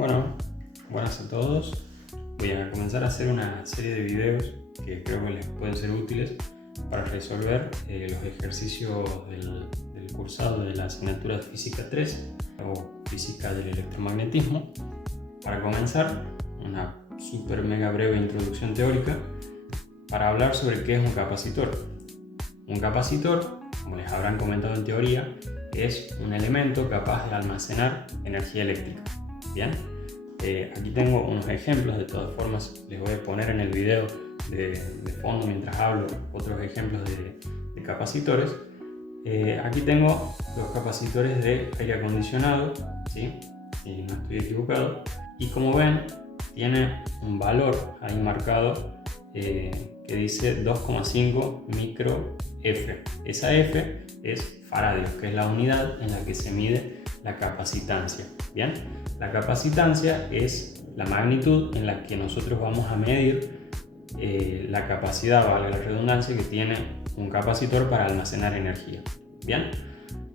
Bueno, buenas a todos. Voy a comenzar a hacer una serie de videos que creo que les pueden ser útiles para resolver los ejercicios del cursado de la asignatura de Física 3 o Física del Electromagnetismo. Para comenzar, una súper mega breve introducción teórica para hablar sobre qué es un capacitor. Un capacitor, como les habrán comentado en teoría, es un elemento capaz de almacenar energía eléctrica. Bien, aquí tengo unos ejemplos, de todas formas les voy a poner en el video de fondo mientras hablo otros ejemplos de capacitores. Aquí tengo los capacitores de aire acondicionado, ¿sí? Si no estoy equivocado, y como ven tiene un valor ahí marcado que dice 2,5 micro F. Esa F es faradios, que es la unidad en la que se mide la capacitancia. Bien, la capacitancia es la magnitud en la que nosotros vamos a medir la capacidad, valga la redundancia, que tiene un capacitor para almacenar energía. Bien,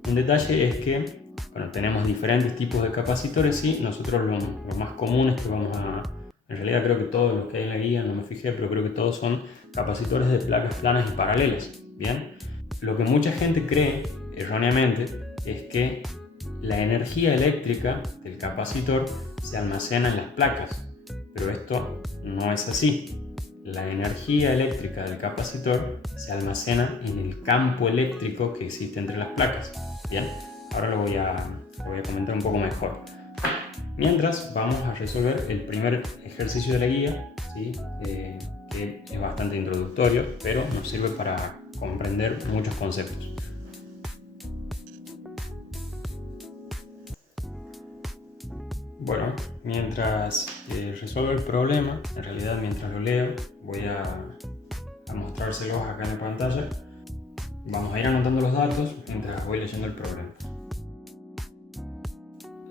un detalle es que tenemos diferentes tipos de capacitores y nosotros los más comunes que vamos a... En realidad creo que todos los que hay en la guía, no me fijé, pero creo que todos son capacitores de placas planas y paralelas. Bien, lo que mucha gente cree erróneamente es que la energía eléctrica del capacitor se almacena en las placas, pero esto no es así. La energía eléctrica del capacitor se almacena en el campo eléctrico que existe entre las placas. Bien, ahora lo voy a comentar un poco mejor. Mientras vamos a resolver el primer ejercicio de la guía, ¿sí? Que es bastante introductorio, pero nos sirve para comprender muchos conceptos. Bueno, mientras resuelvo el problema, en realidad mientras lo leo, voy a mostrárselos acá en la pantalla. Vamos a ir anotando los datos mientras voy leyendo el problema.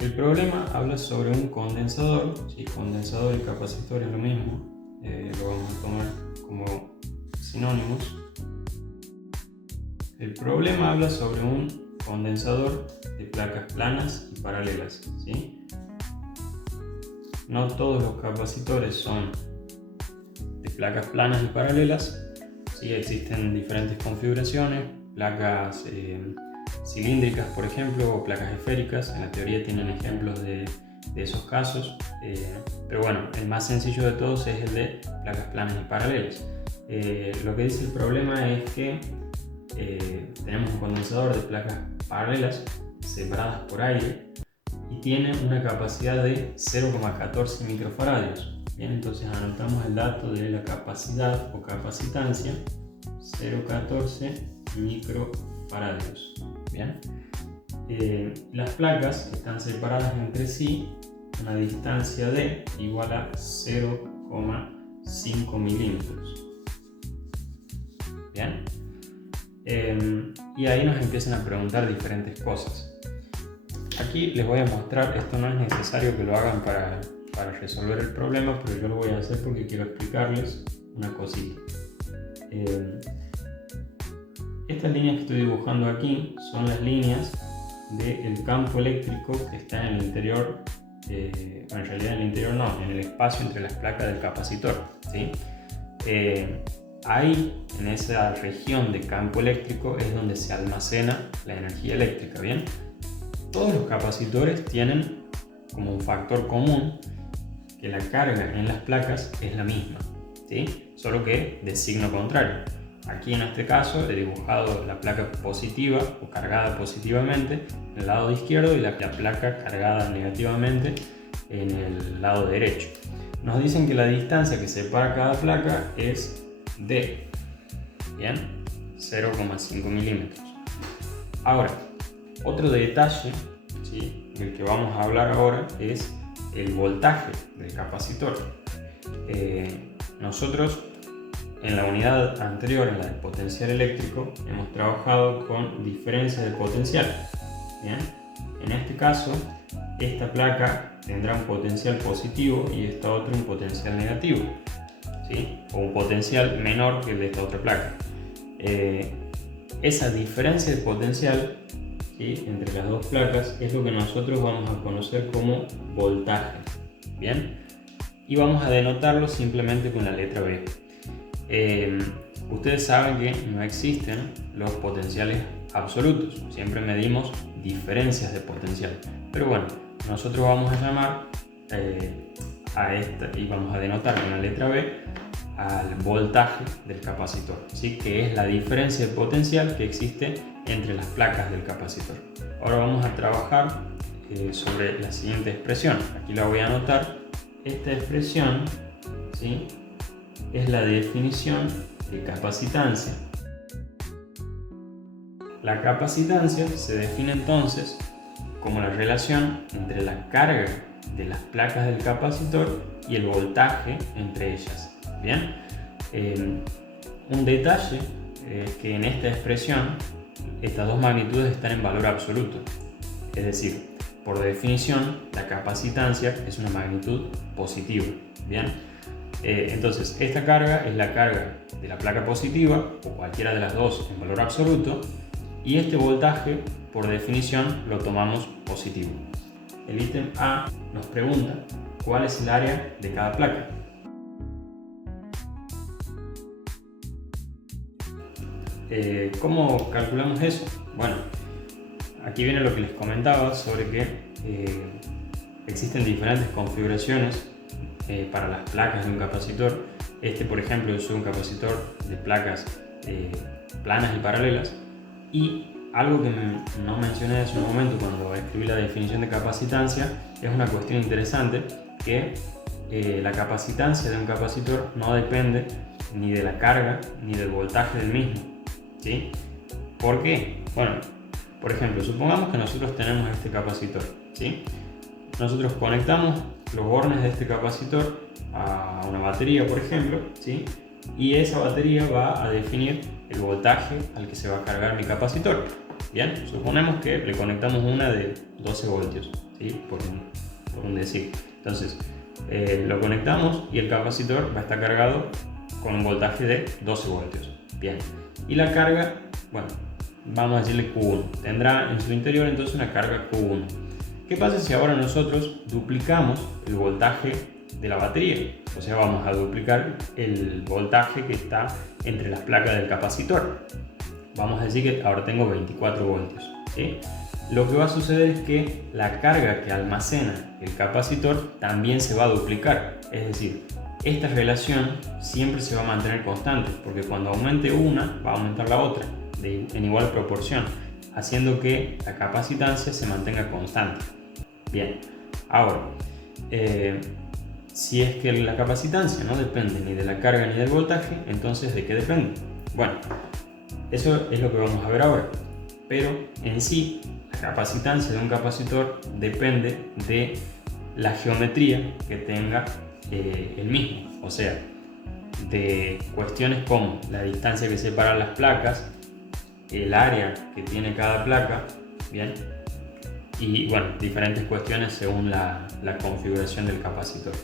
El problema habla sobre un condensador, ¿sí? Condensador y capacitor es lo mismo, lo vamos a tomar como sinónimos. El problema habla sobre un condensador de placas planas y paralelas, ¿sí? No todos los capacitores son de placas planas y paralelas, ¿sí? Existen diferentes configuraciones, placas cilíndricas, por ejemplo, o placas esféricas. En la teoría tienen ejemplos de esos casos, pero bueno, el más sencillo de todos es el de placas planas y paralelas. Lo que dice el problema es que tenemos un condensador de placas paralelas separadas por aire y tiene una capacidad de 0,14 microfaradios. Bien, entonces anotamos el dato de la capacidad o capacitancia, 0,14 microfaradios. Bien, las placas están separadas entre sí a una distancia de igual a 0,5 milímetros. Bien, y ahí nos empiezan a preguntar diferentes cosas. Aquí les voy a mostrar, esto no es necesario que lo hagan para resolver el problema, pero yo lo voy a hacer porque quiero explicarles una cosita. Estas líneas que estoy dibujando aquí son las líneas del campo eléctrico que está en el interior, en realidad en el interior no, en el espacio entre las placas del capacitor, ¿sí? Ahí, en esa región de campo eléctrico, es donde se almacena la energía eléctrica, ¿bien? Todos los capacitores tienen como un factor común que la carga en las placas es la misma, ¿sí? Solo que de signo contrario. Aquí en este caso he dibujado la placa positiva o cargada positivamente en el lado izquierdo y la placa cargada negativamente en el lado derecho. Nos dicen que la distancia que separa cada placa es D, bien, 0,5 milímetros. Ahora, otro detalle, ¿sí?, del que vamos a hablar ahora es el voltaje del capacitor. Nosotros en la unidad anterior, en la de potencial eléctrico, hemos trabajado con diferencias de potencial. Bien, en este caso, esta placa tendrá un potencial positivo y esta otra un potencial negativo, ¿sí?, o un potencial menor que el de esta otra placa. Esa diferencia de potencial, ¿sí?, entre las dos placas es lo que nosotros vamos a conocer como voltaje. Bien, y vamos a denotarlo simplemente con la letra B. Ustedes saben que no existen los potenciales absolutos, siempre medimos diferencias de potencial, pero bueno, nosotros vamos a llamar a esta y vamos a denotar con la letra B al voltaje del capacitor, ¿sí? Que es la diferencia de potencial que existe entre las placas del capacitor. Ahora vamos a trabajar sobre la siguiente expresión. Aquí la voy a anotar. Esta expresión, ¿sí?, es la definición de capacitancia. La capacitancia se define entonces como la relación entre la carga de las placas del capacitor y el voltaje entre ellas. Bien, un detalle es que en esta expresión estas dos magnitudes están en valor absoluto, es decir, por definición la capacitancia es una magnitud positiva. Bien, entonces esta carga es la carga de la placa positiva o cualquiera de las dos en valor absoluto, y este voltaje por definición lo tomamos positivo. El ítem A nos pregunta cuál es el área de cada placa. ¿Cómo calculamos eso? Bueno, aquí viene lo que les comentaba sobre que existen diferentes configuraciones para las placas de un capacitor. Por ejemplo, es un capacitor de placas planas y paralelas. Y algo que no mencioné hace un momento cuando escribí la definición de capacitancia es una cuestión interesante, que la capacitancia de un capacitor no depende ni de la carga ni del voltaje del mismo. ¿Sí? ¿Por qué? Bueno, por ejemplo, supongamos que nosotros tenemos este capacitor, ¿sí? Nosotros conectamos los bornes de este capacitor a una batería, por ejemplo, ¿sí? Y esa batería va a definir el voltaje al que se va a cargar mi capacitor. Bien, suponemos que le conectamos una de 12 voltios, ¿sí? por un decir. Entonces, lo conectamos y el capacitor va a estar cargado con un voltaje de 12 voltios. Bien, y la carga, bueno, vamos a decirle Q1, tendrá en su interior entonces una carga Q1. ¿Qué pasa si ahora nosotros duplicamos el voltaje de la batería? O sea, vamos a duplicar el voltaje que está entre las placas del capacitor. Vamos a decir que ahora tengo 24 voltios, ¿sí? Lo que va a suceder es que la carga que almacena el capacitor también se va a duplicar. Es decir, esta relación siempre se va a mantener constante, porque cuando aumente una, va a aumentar la otra en igual proporción, haciendo que la capacitancia se mantenga constante. Bien, ahora, si es que la capacitancia no depende ni de la carga ni del voltaje, entonces ¿de qué depende? Bueno, eso es lo que vamos a ver ahora, pero en sí la capacitancia de un capacitor depende de la geometría que tenga el mismo, o sea, de cuestiones como la distancia que separa las placas, el área que tiene cada placa, bien, y bueno, diferentes cuestiones según la configuración del capacitor.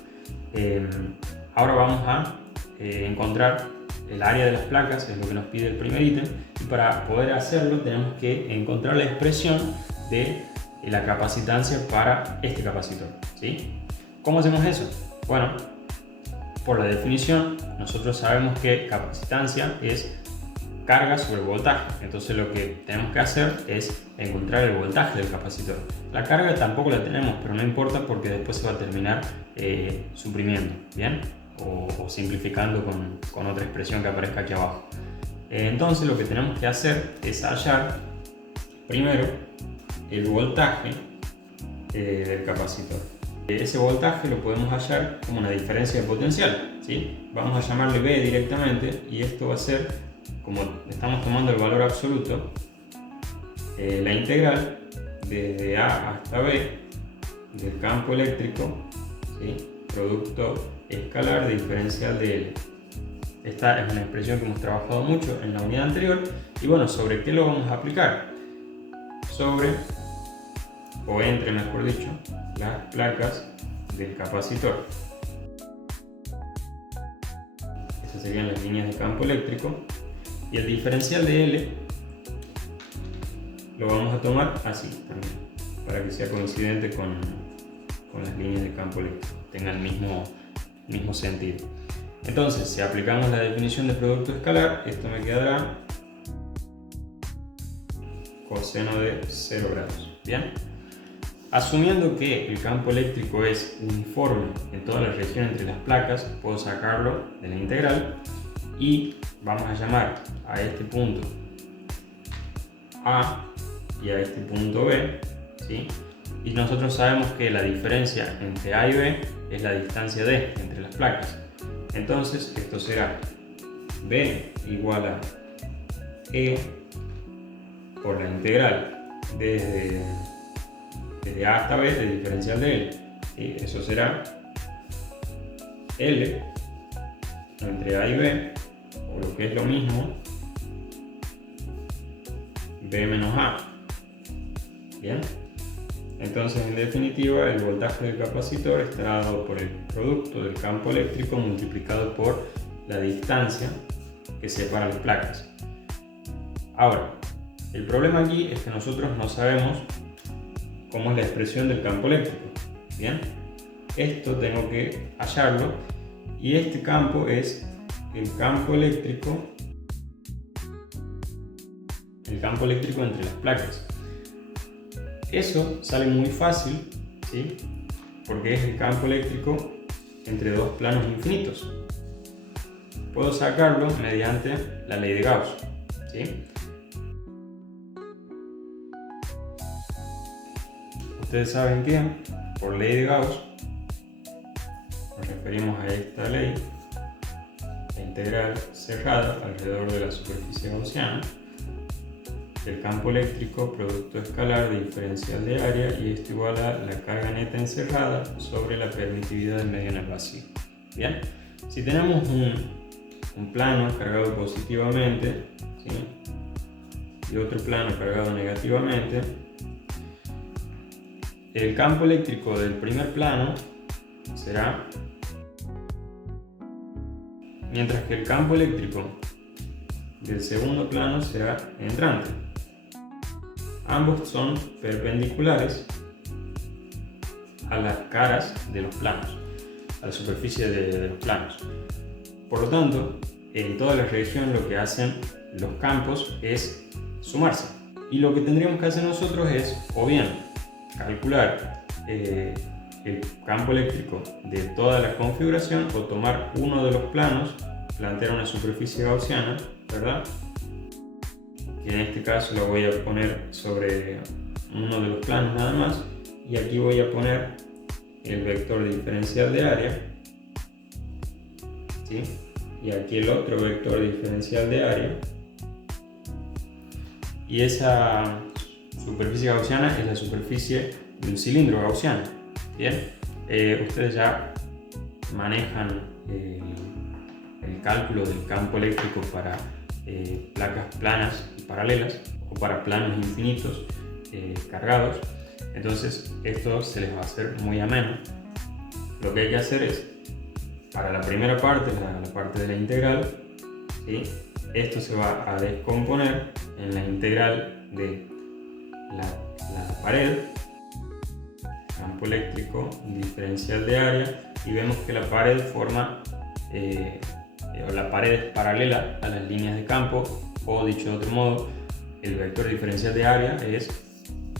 Ahora vamos a encontrar el área de las placas, es lo que nos pide el primer ítem, y para poder hacerlo tenemos que encontrar la expresión de la capacitancia para este capacitor, ¿sí? ¿Cómo hacemos eso? Bueno, por la definición nosotros sabemos que capacitancia es carga sobre voltaje, entonces lo que tenemos que hacer es encontrar el voltaje del capacitor. La carga tampoco la tenemos, pero no importa porque después se va a terminar suprimiendo, ¿bien? O simplificando con otra expresión que aparezca aquí abajo. Entonces lo que tenemos que hacer es hallar primero el voltaje del capacitor. Ese voltaje lo podemos hallar como una diferencia de potencial, ¿sí? Vamos a llamarle B directamente, y esto va a ser, como estamos tomando el valor absoluto, la integral desde A hasta B del campo eléctrico, ¿sí?, producto escalar de diferencial de L. Esta es una expresión que hemos trabajado mucho en la unidad anterior. Y bueno, ¿sobre qué lo vamos a aplicar? Sobre, o entre mejor dicho, las placas del capacitor. Esas serían las líneas de campo eléctrico. Y el diferencial de L lo vamos a tomar así también, para que sea coincidente con con las líneas de campo eléctrico, tengan el mismo sentido. Entonces, si aplicamos la definición de producto escalar, esto me quedará coseno de 0 grados. Bien, asumiendo que el campo eléctrico es uniforme en toda la región entre las placas, puedo sacarlo de la integral y vamos a llamar a este punto A y a este punto B, ¿sí? Y nosotros sabemos que la diferencia entre A y B es la distancia D entre las placas. Entonces esto será B igual a E por la integral desde A hasta B de diferencial de L. ¿Sí? Eso será L entre A y B, o lo que es lo mismo, B menos A. Bien. Entonces, en definitiva, el voltaje del capacitor estará dado por el producto del campo eléctrico multiplicado por la distancia que separa las placas. Ahora, el problema aquí es que nosotros no sabemos cómo es la expresión del campo eléctrico. Bien, esto tengo que hallarlo, y este campo es el campo eléctrico entre las placas. Eso sale muy fácil, ¿sí? Porque es el campo eléctrico entre dos planos infinitos. Puedo sacarlo mediante la ley de Gauss, ¿sí? Ustedes saben que por ley de Gauss nos referimos a esta ley, la integral cerrada alrededor de la superficie gaussiana del campo eléctrico, producto escalar de diferencial de área, y esto igual a la carga neta encerrada sobre la permitividad del medio en el vacío. Bien, si tenemos un plano cargado positivamente, ¿sí? Y otro plano cargado negativamente, el campo eléctrico del primer plano será, mientras que el campo eléctrico del segundo plano será entrante. Ambos son perpendiculares a las caras de los planos, a la superficie de los planos. Por lo tanto, en toda la región lo que hacen los campos es sumarse. Y lo que tendríamos que hacer nosotros es, o bien, calcular el campo eléctrico de toda la configuración, o tomar uno de los planos, plantear una superficie gaussiana, ¿verdad? Que en este caso lo voy a poner sobre uno de los planos nada más, y aquí voy a poner el vector diferencial de área, ¿sí? Y aquí el otro vector diferencial de área, y esa superficie gaussiana es la superficie de un cilindro gaussiano. Bien, ustedes ya manejan el cálculo del campo eléctrico para placas planas y paralelas, o para planos infinitos cargados. Entonces esto se les va a hacer muy ameno. Lo que hay que hacer es, para la primera parte, la parte de la integral, ¿sí? Esto se va a descomponer en la integral de la pared, campo eléctrico diferencial de área, y vemos que la pared forma la pared es paralela a las líneas de campo, o dicho de otro modo, el vector diferencial de área es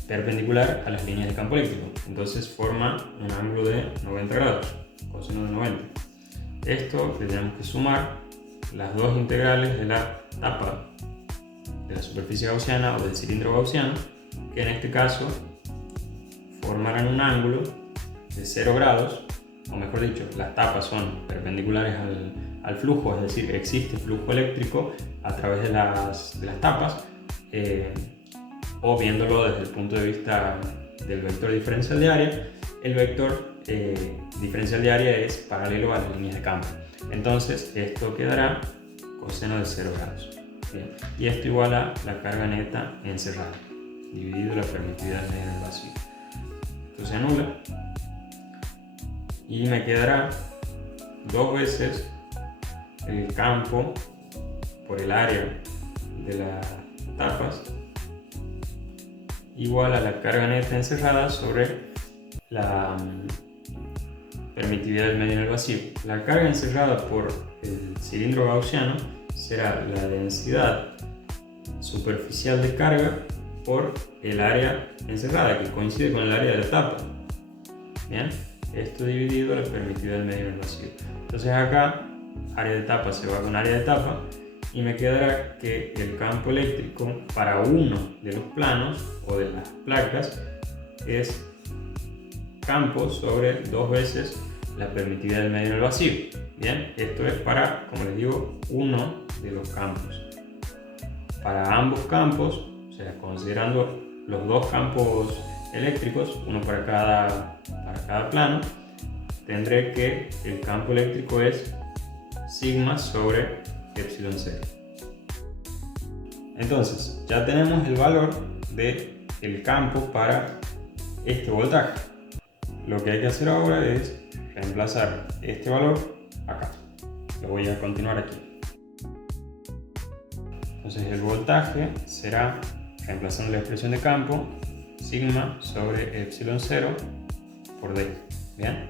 perpendicular a las líneas de campo eléctrico. Entonces forma un ángulo de 90 grados, coseno de 90. Esto le tenemos que sumar las dos integrales de la tapa de la superficie gaussiana o del cilindro gaussiano, que en este caso formarán un ángulo de 0 grados, o mejor dicho, las tapas son perpendiculares al flujo, es decir, existe flujo eléctrico a través de las tapas, o viéndolo desde el punto de vista del vector diferencial de área, el vector diferencial de área es paralelo a las líneas de campo. Entonces esto quedará coseno de 0 grados. Bien. Y esto igual a la carga neta encerrada, dividido la permitividad del medio en el vacío. Esto se anula y me quedará 2 veces el campo por el área de las tapas igual a la carga neta encerrada sobre la permitividad del medio en el vacío. La carga encerrada por el cilindro gaussiano será la densidad superficial de carga por el área encerrada, que coincide con el área de la tapa. Bien, esto dividido la permitividad del medio en el vacío. Entonces acá, área de tapa se va con área de tapa y me quedará que el campo eléctrico para uno de los planos o de las placas es campo sobre 2 veces la permitividad del medio en el vacío. Bien, esto es para, como les digo, uno de los campos. Para ambos campos, o sea, considerando los dos campos eléctricos, uno para cada plano, tendré que el campo eléctrico es sigma sobre epsilon 0. Entonces, ya tenemos el valor del campo para este voltaje. Lo que hay que hacer ahora es reemplazar este valor acá. Lo voy a continuar aquí. Entonces el voltaje será, reemplazando la expresión de campo, sigma sobre epsilon 0 por D. Bien.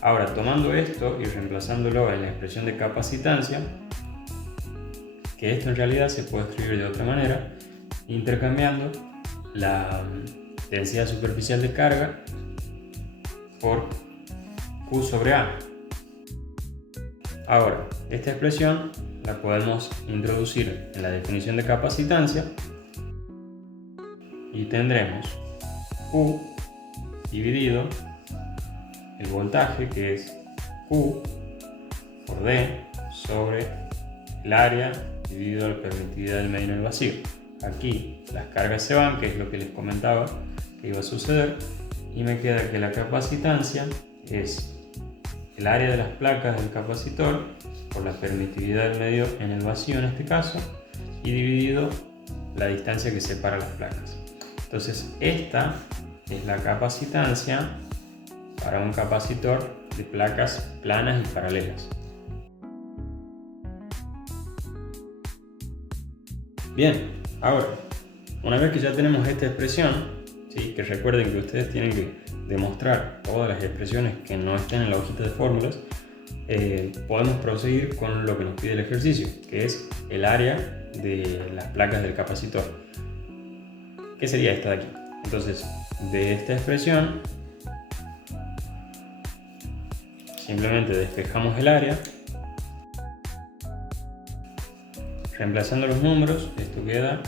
Ahora, tomando esto y reemplazándolo en la expresión de capacitancia, que esto en realidad se puede escribir de otra manera, intercambiando la densidad superficial de carga por Q sobre A. Ahora, esta expresión la podemos introducir en la definición de capacitancia y tendremos Q dividido el voltaje, que es Q por D sobre el área dividido la permitividad del medio en el vacío. Aquí las cargas se van, que es lo que les comentaba que iba a suceder, y me queda que la capacitancia es el área de las placas del capacitor por la permitividad del medio en el vacío en este caso, y dividido la distancia que separa las placas. Entonces esta es la capacitancia para un capacitor de placas planas y paralelas. Bien, ahora, una vez que ya tenemos esta expresión, ¿sí? Que recuerden que ustedes tienen que demostrar todas las expresiones que no estén en la hojita de fórmulas, podemos proseguir con lo que nos pide el ejercicio, que es el área de las placas del capacitor, que sería esta de aquí. Entonces, de esta expresión simplemente despejamos el área, reemplazando los números. Esto queda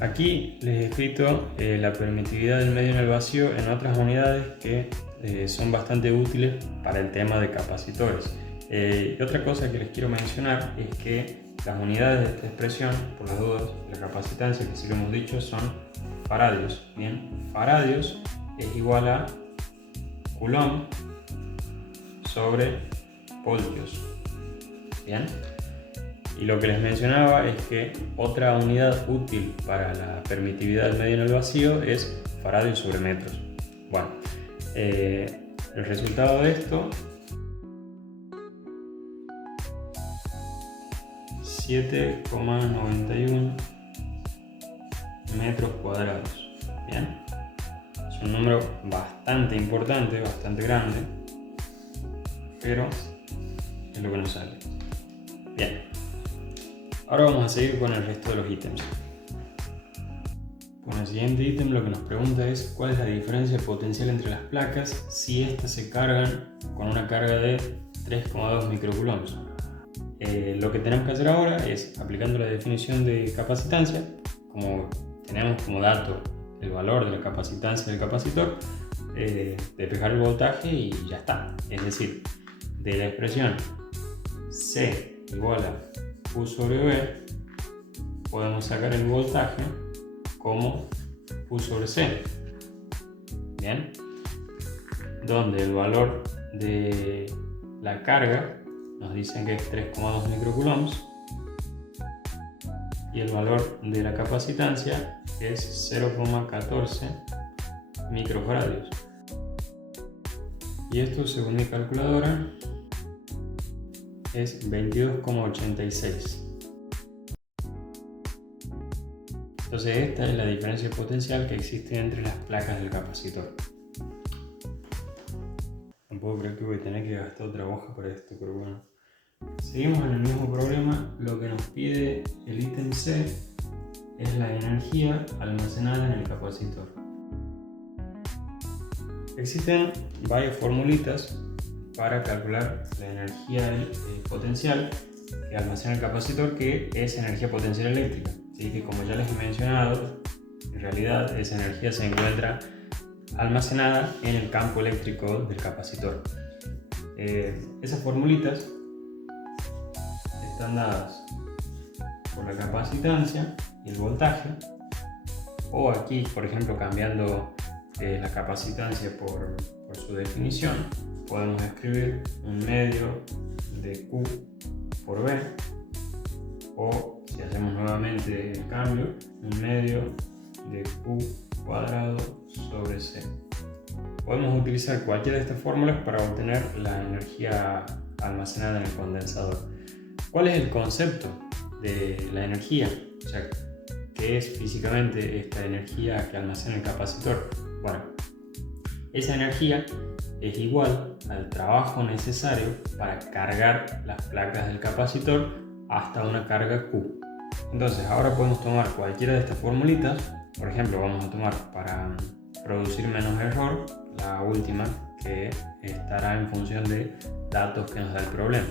aquí. Les he escrito la permitividad del medio en el vacío en otras unidades que son bastante útiles para el tema de capacitores. Y otra cosa que les quiero mencionar es que las unidades de esta expresión, por las dudas, la capacitancia, que sí lo hemos dicho, son faradios. Bien, faradios es igual a Coulomb sobre voltios. Bien. Y lo que les mencionaba es que otra unidad útil para la permitividad del medio en el vacío es faradios sobre metros. Bueno, el resultado de esto, 7,91 metros cuadrados. Bien, es un número bastante importante, bastante grande, pero es lo que nos sale. Bien, ahora vamos a seguir con el resto de los ítems. Con el siguiente ítem lo que nos pregunta es cuál es la diferencia potencial entre las placas si éstas se cargan con una carga de 3,2 microcoulombs. Lo que tenemos que hacer ahora es, aplicando la definición de capacitancia, como tenemos como dato el valor de la capacitancia del capacitor, despejar el voltaje y ya está. Es decir, de la expresión C igual a Q sobre V, podemos sacar el voltaje como Q sobre C. Bien, donde el valor de la carga nos dicen que es 3,2 microcoulombs y el valor de la capacitancia es 0,14 microfaradios. Y esto, según mi calculadora, es 22,86. Entonces esta es la diferencia potencial que existe entre las placas del capacitor. No puedo creer que voy a tener que gastar otra hoja para esto, pero bueno. Seguimos en el mismo problema. Lo que nos pide el ítem C es la energía almacenada en el capacitor. Existen varias formulitas para calcular la energía potencial que almacena el capacitor, que es energía potencial eléctrica. Así que, como ya les he mencionado, en realidad esa energía se encuentra almacenada en el campo eléctrico del capacitor. Esas formulitas están dadas por la capacitancia y el voltaje, o aquí, por ejemplo, cambiando la capacitancia por su definición, podemos escribir 1/2 de Q por B, o si hacemos nuevamente el cambio, 1/2 de Q cuadrado sobre C. Podemos utilizar cualquiera de estas fórmulas para obtener la energía almacenada en el condensador. ¿Cuál es el concepto de la energía? O sea, ¿qué es físicamente esta energía que almacena el capacitor? Bueno, esa energía es igual al trabajo necesario para cargar las placas del capacitor hasta una carga Q. Entonces, ahora podemos tomar cualquiera de estas formulitas. Por ejemplo, vamos a tomar, para producir menos error, la última, que estará en función de datos que nos da el problema.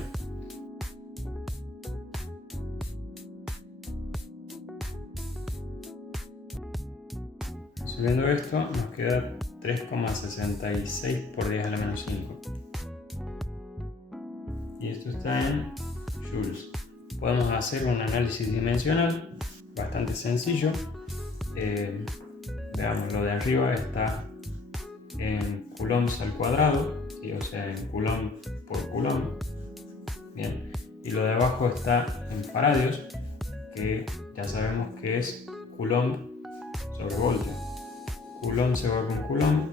Subiendo esto, nos queda 3,66 por 10 a la menos 5. Y esto está en joules. Podemos hacer un análisis dimensional bastante sencillo. Veamos, lo de arriba está en coulombs al cuadrado, ¿sí? O sea, en coulomb por coulomb. Bien. Y lo de abajo está en faradios, que ya sabemos que es coulomb sobre voltio. Coulomb se va con coulomb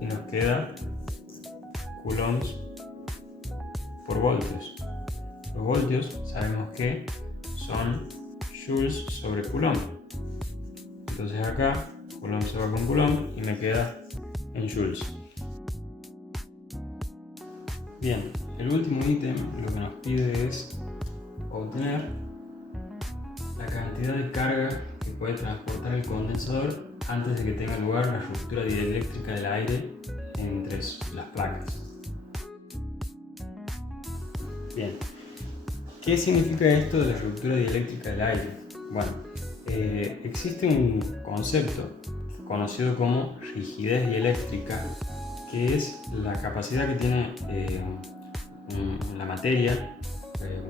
y nos queda coulombs por voltios. Los voltios sabemos que son joules sobre coulomb. Entonces acá coulomb se va con coulomb y me queda en joules. Bien, el último ítem lo que nos pide es obtener la cantidad de carga que puede transportar el condensador antes de que tenga lugar la ruptura dieléctrica del aire entre las placas. Bien, ¿qué significa esto de la ruptura dieléctrica del aire? Bueno, existe un concepto conocido como rigidez dieléctrica, que es la capacidad que tiene la materia,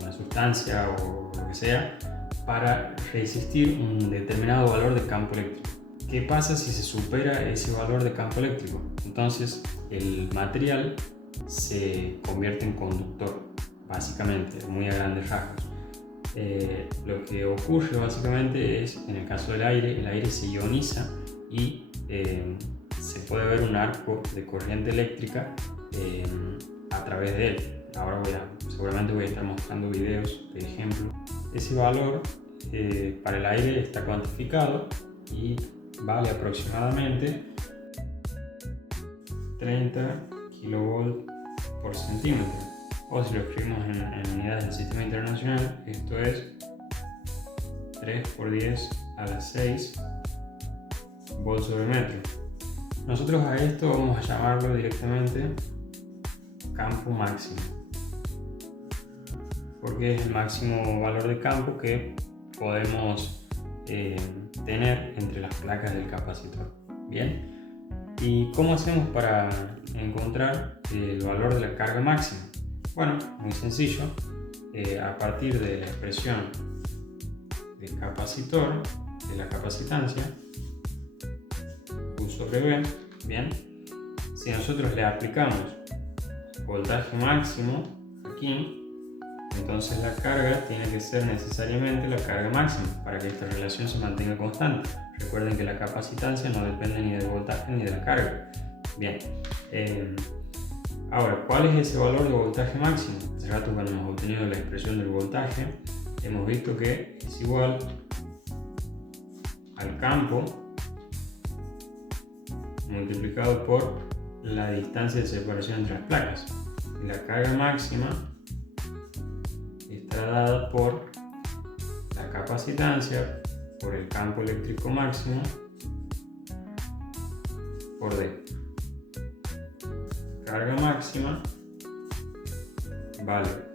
una sustancia o lo que sea, para resistir un determinado valor de campo eléctrico. ¿Qué pasa si se supera ese valor de campo eléctrico? Entonces el material se convierte en conductor, básicamente, muy a grandes rasgos. Lo que ocurre básicamente es, en el caso del aire, el aire se ioniza y se puede ver un arco de corriente eléctrica a través de él. Ahora seguramente voy a estar mostrando videos de ejemplo. Ese valor para el aire está cuantificado y vale aproximadamente 30 kV por centímetro, o si lo escribimos en unidades del sistema internacional, esto es 3 por 10 a la 6 volt sobre metro. Nosotros a esto vamos a llamarlo directamente campo máximo, porque es el máximo valor de campo que podemos tener entre las placas del capacitor. Bien, ¿y cómo hacemos para encontrar el valor de la carga máxima? Bueno, muy sencillo. A partir de la expresión del capacitor, de la capacitancia, Q sobre B, bien, si nosotros le aplicamos voltaje máximo aquí, entonces la carga tiene que ser necesariamente la carga máxima para que esta relación se mantenga constante. Recuerden que la capacitancia no depende ni del voltaje ni de la carga. Bien, ahora, ¿cuál es ese valor de voltaje máximo? Hace rato, cuando hemos obtenido la expresión del voltaje, hemos visto que es igual al campo multiplicado por la distancia de separación entre las placas. Y la carga máxima está dada por la capacitancia por el campo eléctrico máximo por D. Carga máxima vale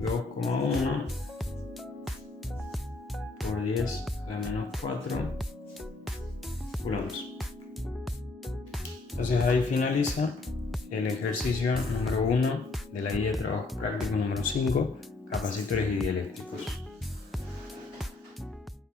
2,1 por 10 a la menos 4 coulombs. Entonces ahí finaliza el ejercicio número 1 de la guía de trabajo práctico número 5, capacitores y dieléctricos.